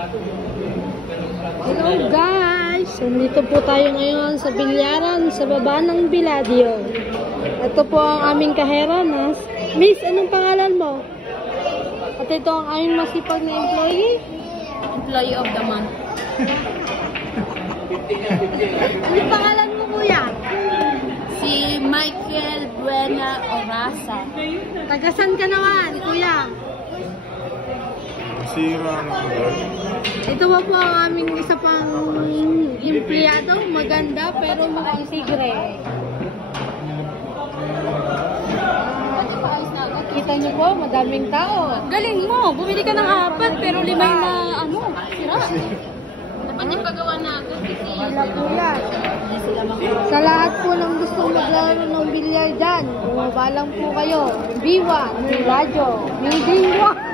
Hello guys! Nandito po tayo ngayon sa bilyaran sa baba ng Villadio. Ito po ang aming kahera na Miss, anong pangalan mo? At ito ang aming masipag na employee. Employee of the month. Anong pangalan mo, kuya? Si Michael Buena Orasa. Tagasan ka naman, kuya? Sira ng Ito po ang aming isa pang empleyado. Maganda pero mukhang tigre. Kita niyo po, madaming tao. Galing mo! Bumili ka ng 4 pero 5 na sira. Dapat yung pagawa na agad. Wala po yan. Sa lahat po ng gustong maglaro ng bilyar dyan, bumaba lang po kayo. Viva, Radyo, New Day 1.